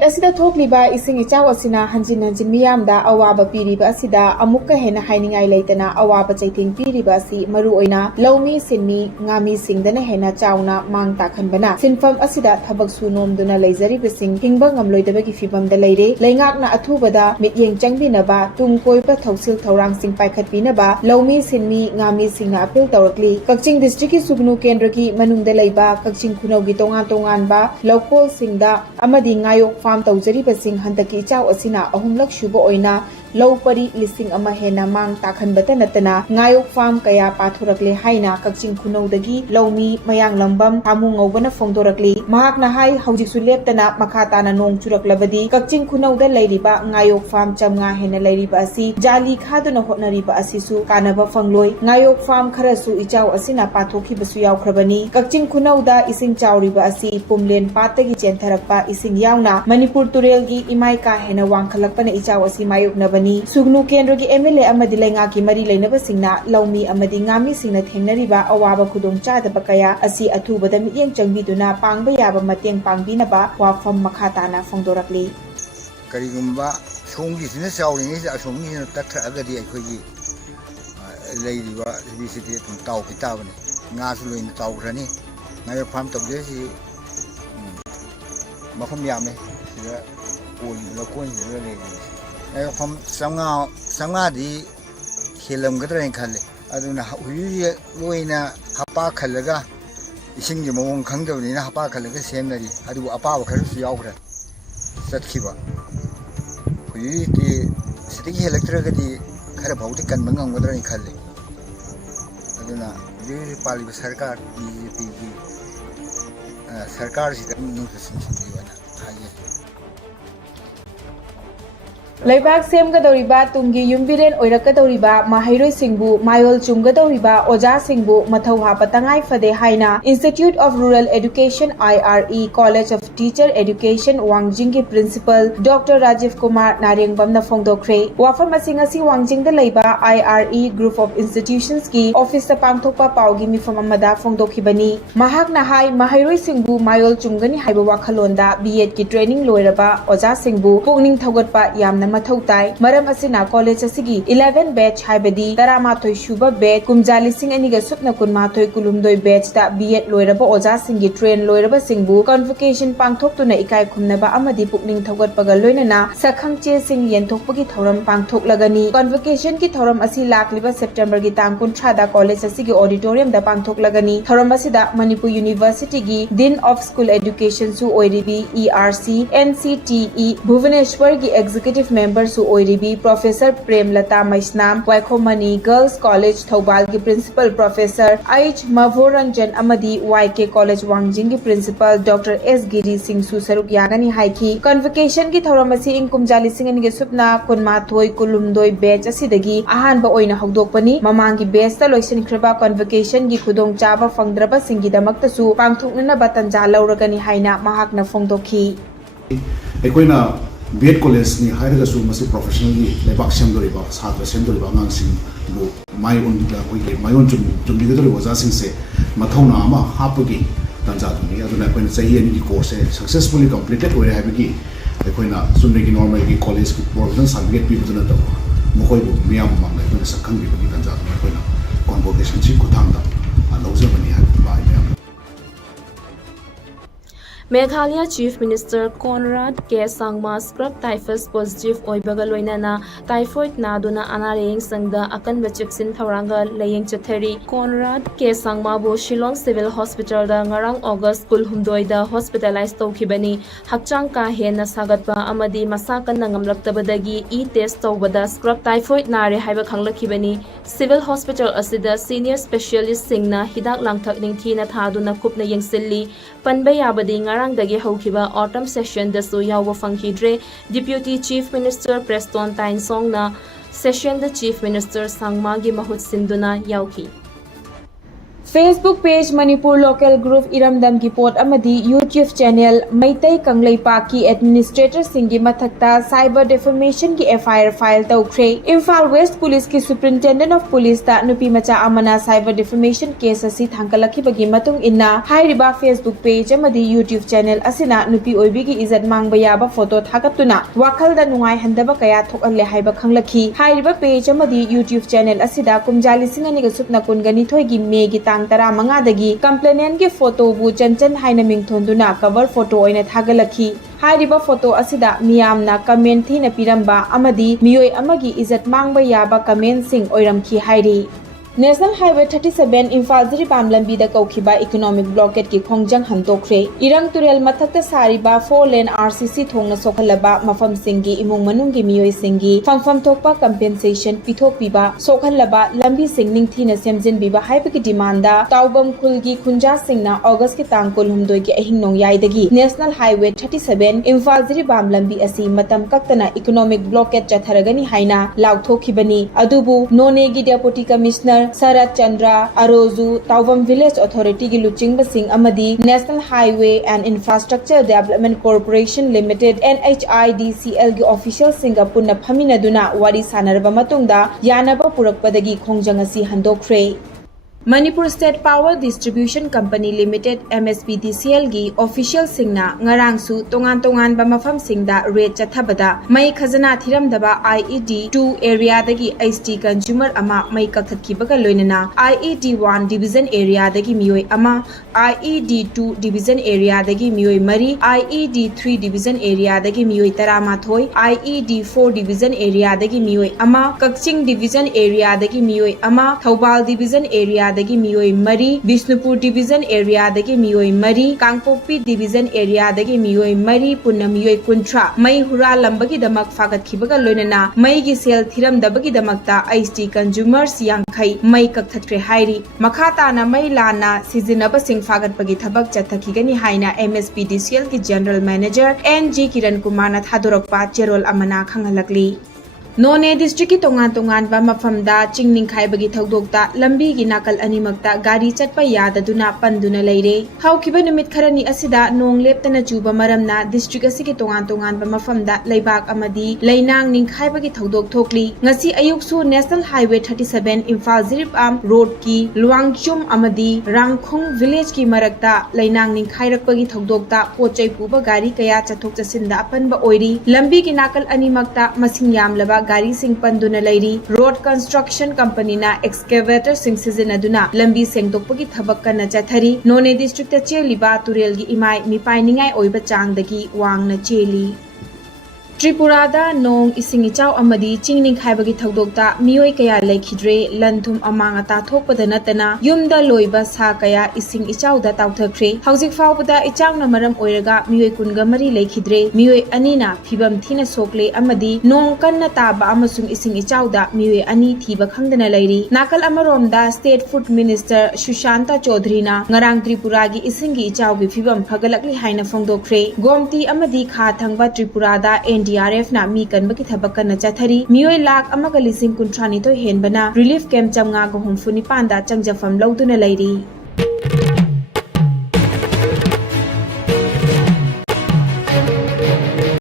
Unit असिदा थोकलिबा इसिंग इचाव असिना हंजिन हंजिन मियामदा अवाबा पीरिबा असिदा अमुक्का हेना हाइनिंगाई लेतना अवाबा चैथिंग पीरिबा असि मरु ओइना लौमी सिनमी ngami singdana hena chauna mang takhanbana sinfam asida thabak su nomduna leijariba sing hingba ngamloidabagi fibamda leire leingakna athubada mityeng changbinaba tungkoiba thausil thaurang sing paikhatpinaba lौमी sinmi ngami singna appeal tawrakli kakching district ki sugnu kendra ki manungda leiba kakching khunau gi tongan tongan ba local singda amadi ngayok farm tawjariba sing handaki chaw asina ahumlak shuba oina lau pari lising ama hena mang takhanbata natana ngayok farm kaya pathurakle haina kakching khunodagi laumi mayang lambam thamu ngobana phongdorakli mahakna hai haujik su leptana makata na nong churaklabadi kakching khunauda leiriba ngayok farm chamnga hena leiriba asi jali khaduna hotnariba asisu kanaba fangloi ngayok farm kharasu ichaw asina pathokhi basu yawkhrabani kakching khunauda ising chawriba asi pumlen patagi chentharakpa ising yawna manipur turelgi imai ka hena wangkhalakpana ichaw asi mayoknaba Sugnu Kendra ki MLA amadi lenga ki mari leinaba singna laumi amadi ngami singna thengnariba awaba khudong chadaba kaya asi athubada mityeng changbiduna pangba yaba mateng pangbinaba wafam makhatana phongdorakli karigumba songi sina sawringi asongi na takthra agadi aikhogi leiriba bisiti tum taw kitabani nga su loin taw rani ngayo pham tawje si mafam yame sira oli la koin sira le ngayo pham sanga di khilam gadra khale aduna hui loina hapa khalaga ising gi mawong khangdawni na hapa khalaga semnari adu apa ba khar su yawgra satkiba hui ti sitigi electric di khara bauti kan bangam gadra khale aduna ri pali sarkar BJP gi sarkar si tam nu sin wana haye Leibak semgadoriba tumgi yumbiren oirakadoriba mahairoi singbu mayol chumgadoriba oja singbu mathau hapatangai fade haina Institute of Rural Education IRE College of Teacher Education Wangjing ki principal Dr. Rajiv Kumar Narengbamna phongdokre wafam asing asi Wangjing da leiba IRE group of institutions ki office ta pangthokpa paugi mifam amada phongdokhibani mahak na hai mahairoi singbu mayol chumgani haiba wakhalonda B.Ed ki training loiraba oja singbu pukning thogatpa yamna mathautai maram asina college asigi 11 batch haibadi taramathoi shuba batch kumjali sing aniga supna kunmathoi kulumdoi batch ta B.Ed loiraba oja singi train loiraba singbu convocation pangthoktuna ikai khumnaba amadi pukning thogatpaga loinana sakhangche sing yenthokpagi thoram pangthoklagani convocation ki thoram asi lakliba September gi tang 30 da college asigi auditorium da pangthoklagani thoram asida Manipur University gi Dean of School Education su oiribi ERC NCTE Bhubaneswar gi executive member su oiribi Professor Premlata Maisnam Waikhomani Girls College Thobal ki principal Professor H Mavoranjan amadi YK College Wangjing ki principal Dr. S Giri Singh su saruk yagani haiki convocation ki thoramasi ingkumjali sing ani ge supna kunmathoi kulumdoi batch asidagi ahan ba oina hogdokpani mamangi batch ta loisin khraba convocation gi khudong chaba fangdraba singi damakta su pangthoknana batanja lauragani haina mahakna phongdokhi ekoina B.Ed college ni hairaga su masi professional gi lebak semdoriba satra semdoriba ngang sing bu mai on da koi mai on chum digdori waza sing se mathona ama hapugi tanja duni aduna koina sahi ani gi course successfully completed oi habigi koina sunne gi normal gi college ki professional certificate pi butuna ta mokoi bu miyam mang la koina sakhang bi gi tanja duni koina convocation chi kuthang da alauza bani ha mai miyam Meghalaya Chief Minister Conrad K. Sangma scrub typhus positive oibaga loinana typhoid naduna anareng sangda akan bachiksin thoranga layeng chathari Conrad K. Sangma bo Shillong Civil Hospital da ngarang August kulhumdoi da hospitalized tawkhibani hakchang ka hena sagatpa amadi masakan nangamlaktabadagi test tawbada scrub typhoid nare haiba khanglakhibani Civil Hospital asida senior specialist singna hidak langthak ningthina thaduna kupna yengsilli panba yabadi ngarangdagi haukiba autumn session da su yawa fangkidre Deputy Chief Minister Preston Tainsong na session da Chief Minister Sangma gi mahut sinduna yauki Facebook page Manipur Local Group Iramdam ki pot amadi YouTube channel Maitai Kanglaipak ki administrator singi mathakta cyber defamation ki FIR file tawkhre. Imphal West Police ki Superintendent of Police ta nupi macha amana cyber defamation case asi thangkalakibagi matung inna hairiba Facebook page amadi YouTube channel asina nupi oibi ki izat mangba yaba photo thakaptuna wakhalda nungai handaba kaya thokalle haiba khanglakhi. Hairiba page amadi YouTube channel asida kumjali singani ga supna kungani thoigi me gi तरा मंगादगी complainant के photo बु चंचन हाइना मिंगथोंदुना cover photo ओइना थागलखी हाइरिबा photo असिदा मियामना कमेंट थीना पिरंबा अमदी मियोय अमगी इज्जत मांगबा याबा कमेंट सिंग ओइरमखी हाइरी National Highway 37 Imphal Ziribam lambi da kaukiba economic blockade ki khongjang hantokre irang turel mathakta sariba 4 lane RCC thongna sokhalaba mafam singi imung manung gi miyoi singi famfam thokpa compensation pithok piba sokhalaba lambi singning thina semjin biba haiba ki demand da taubam khulgi khunja singna August ki tang kolhumdoi ki ahing nong yaidagi National Highway 37 Imphal Ziribam lambi asi matam kaktana economic blockade chatharagani haina laukthokibani adubu none gi deputy commissioner Sarat Chandra Arozu Taubam Village Authority gi luchingba sing amadi National Highway and Infrastructure Development Corporation Limited NHIDCL gi official singa punna phaminaduna wari sanarba matungda yanaba purakpadagi khongjang asi handokre Manipur State Power Distribution Company Limited MSPDCL gi official singna ngarangsu tongan ba mafam singda rate chathabada mai khazana thiramdaba IED 2 area dagi HT consumer ama mai kakhatkibaga loinana IED 1 division area dagi miyoi ama IED 2 division area dagi miyoi mari IED 3 division area dagi miyoi taramathoi IED 4 division area dagi miyoi ama Kakching division area dagi miyoi ama Thoubal division area dagi miyoi mari Bishnupur division area dagi miyoi mari Kangpokpi division area dagi miyoi mari punna miyoi kuntra mai hura lambagi damak fagat khibaga loinana mai gi sel thiram dabagi damakta HT consumers yangkhai mai kakthatre hairi makhata na mai lana sizinaba sing fagat pagi thabak chathakigani haina MSPDCL ki general manager NG Kiran Kumar na thadorakpa cherol amana khangalakli None district ki tongan ba mafamda chingning khaibagi thaudokta lambi gi nakal animakta gari chatpa yadaduna panduna leire haukiba numit kharani asida nong leptana chuba maramna district asigi tongan ba mafamda leibak amadi leinang ning khaibagi thaudok thokli ngasi ayuk su National Highway 37 Imphal Ziribam road ki Luangchum amadi Rangkhong village ki marakta leinang ning khairakpagi thaudokta pochai puba gari kaya chathok chasinda apanba oiri lambi gi nakal animakta masing yamlaba gari sing panduna lairi road construction company na excavator sing sizinaduna lambi sengdokpagi thabak kana chathari None district ta cheliba turel gi imai mipainingai oiba changdagi wangna cheli Tripurada nong ising ichaw amadi chingning khaibagi thaudokta miyoi kaya lekhidre lanthum amanga ta thokpada natana yumda loiba sa kaya ising ichaw da tawthakre haujik fawbada ichawna maram oiraga miyoi kunga mari lekhidre miyoi anina phibam thina sokle amadi nong kanna taba amasung ising ichaw da miyoi ani thiba khangdana lairi nakal amaromda State Food Minister Sushanta Chaudhary na ngarang Tripura gi isingi ichaw gi phibam phagalakli haina phongdokre gomti amadi kha thangba Tripurada NDRF na mi kanbaki thabak na chathari miyoi lakh amaga lising kuntrani to henbana relief camp chamnga go humfuni panda changjafam lauduna lairi